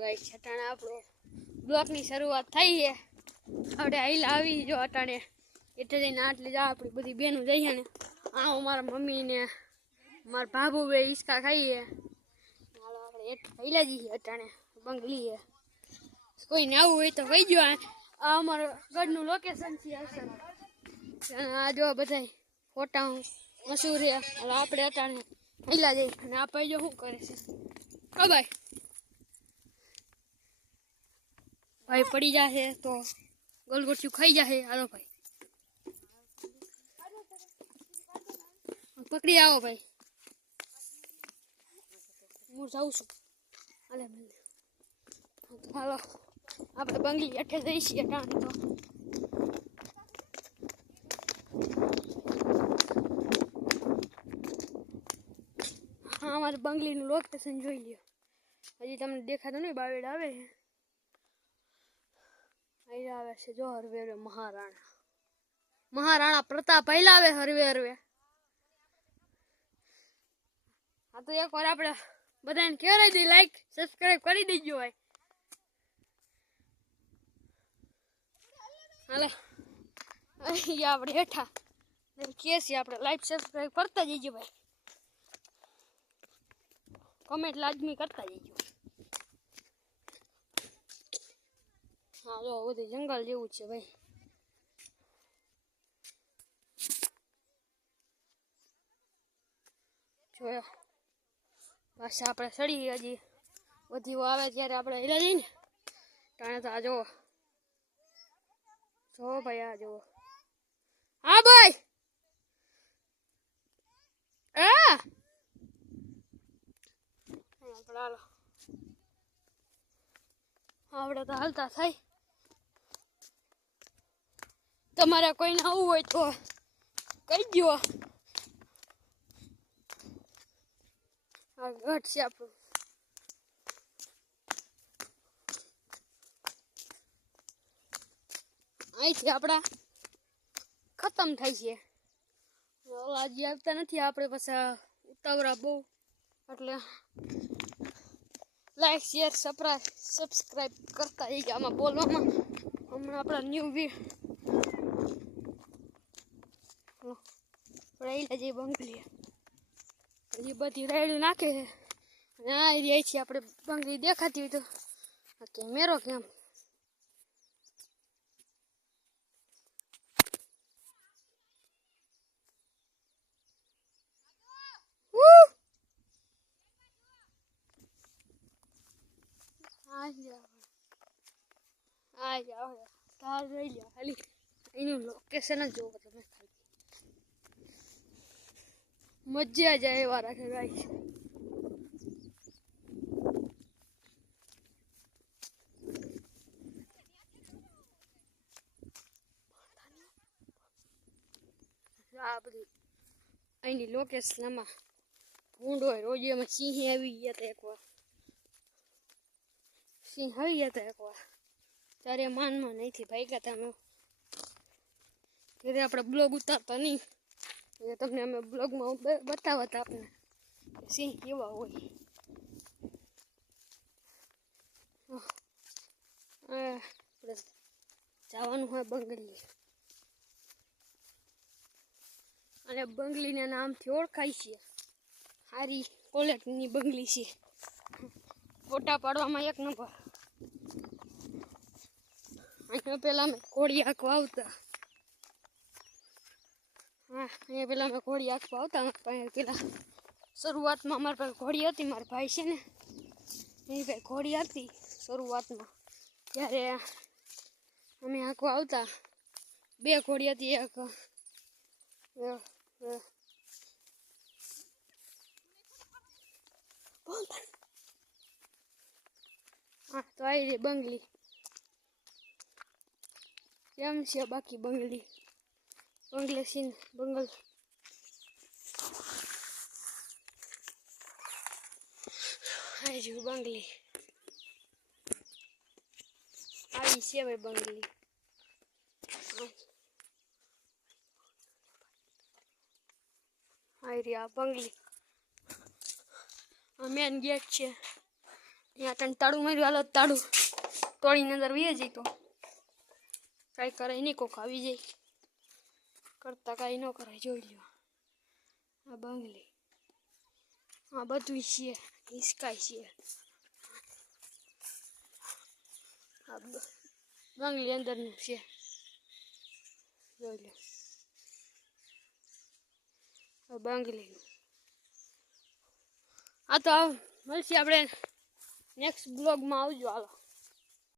Guys અટાણે આપણો બ્લોકની શરૂઆત થઈ છે. આપણે આઈલા આવી જો અટાણે એટલે જઈને આટલે જા આપણી બધી બેનું જઈએ ને આ મારા મમ્મી ને મારા ભાભુ બે હિંચકા ખાઈએ. હાલો આપણે એક આઈલા જઈએ અટાણે બંગલી છે. કોઈને આવું હોય તો કહી ગયો. આ અમારું ગઢનું લોકેશન છે. આ જો બધા ફોટા મશહૂર છે. આપણે અટાણે આઈલા જઈએ અને આ ભાઈ જો શું કરે છે. ઓ ભાઈ ભાઈ પડી જશે તો ગોલગોટિયું ખાઈ જશે. હાલો ભાઈ પકડી આવો ભાઈ. હું જાઉં છું. હાલો આપણે બંગલી અઠે જઈ છીએ. ટાણે તો હા અમારે બંગલીનું લોકેશન જોઈ લ્યો. હજી તમને દેખાતું નહીં. બાવેડ આવે છે. અહીં આવે છે જો હરવે હરવે મહારાણા પ્રતાપ પહેલા આવે હરવે હરવે. હા તો એકવાર આપણે બધાને કહેવાય દઈ લાઈક સબસ્ક્રાઈબ કરી દેજો ભાઈ. હાલો અહીં આપણે હેઠા કે છીએ આપણે લાઈક સબસ્ક્રાઈબ કરતા જઈજો ભાઈ. કમેન્ટ લાજમી કરતા જઈજો. હા જો બધું જંગલ જેવું છે ભાઈ. જોયો પાછા આપણે સડી હજી બધી આવે ત્યારે આપણે હિલા જઈએ ને ટાણે તો આ જુઓ જો ભાઈ આ જુઓ. હા ભાઈ આપણે હાલો આપણે તો હાલતા થાય. તમારે કોઈને આવવું હોય તો કહી દો. આ ઘટ છે આપણું. અહીંથી આપણા ખતમ થાય છે. હજી આવતા નથી આપણે પાછા ઉતાવળા બહુ એટલે લાઈક શેર સબસ્ક્રાઈબ કરતા જઈએ. આમાં બોલવામાં હમણાં આપણા ન્યૂ આપણે જઈએ બંગલી હજી બધી રાયડું નાખે છે. અને આ રહી છીએ આપણે બંગલી દેખાતી હોય તો કેમેરો કેમ જોઈ લો ખાલી એનું લોકેશન જ જોવો તમે. મજા જાય એવા રાખે ગાઈસ. આ બધી અહીંની લોકેશન આમાં ભૂંડ હોય. રોજ એમાં સિંહ આવી ગયા હતા એકવાર. સિંહ આવી ગયા હતા એકવાર ત્યારે માનમાં નહીંથી ભાગ્યા હતા અમે. ત્યારે આપણે બ્લોગ ઉતારતા નહીં એટલે તમને અમે બ્લોગમાં બતાવતા આપણે સિંહ કેવા હોય. આપણે જવાનું હોય બંગલી અને બંગલીના નામથી ઓળખાય છે. સારી ક્વોલિટીની બંગલી છે. ફોટા પાડવામાં એક નંબર. અહીંયા પેલા અમે ઘોડી આંકવા આવતા. હા અહીંયા પેલા અમે ઘોડી આંકવા આવતા. પેલા શરૂઆતમાં અમારી પાસે ઘોડી હતી. મારા ભાઈ છે ને એની પાસે ઘોડી હતી શરૂઆતમાં ત્યારે અમે આંકવા આવતા. બે ઘોડી હતી. એક હા તો આવી રહી બંગલી. કેમ છે બાકી બંગલી સીન બંગલ આવી રહ્યું બંગલી આવી છે ભાઈ બંગલી. આવી રહી આ બંગલી. આ મેન ગેટ છે. અહીંયા તને તાળું માર્યું, હાલો તાળું તોડીને અંદર વીએ જઈ તો કાંઈ કરે નહીં, કોક આવી જાય કરતા કાંઈ ન કરાય. જોઈ લો આ બંગલી, આ બધું છે હિસકાય છે. આ બંગલી અંદરનું છે, જોઈ લો આ બંગલીનું. આ તો મળશે આપણે નેક્સ્ટ બ્લોગમાં. આવજો હાલો.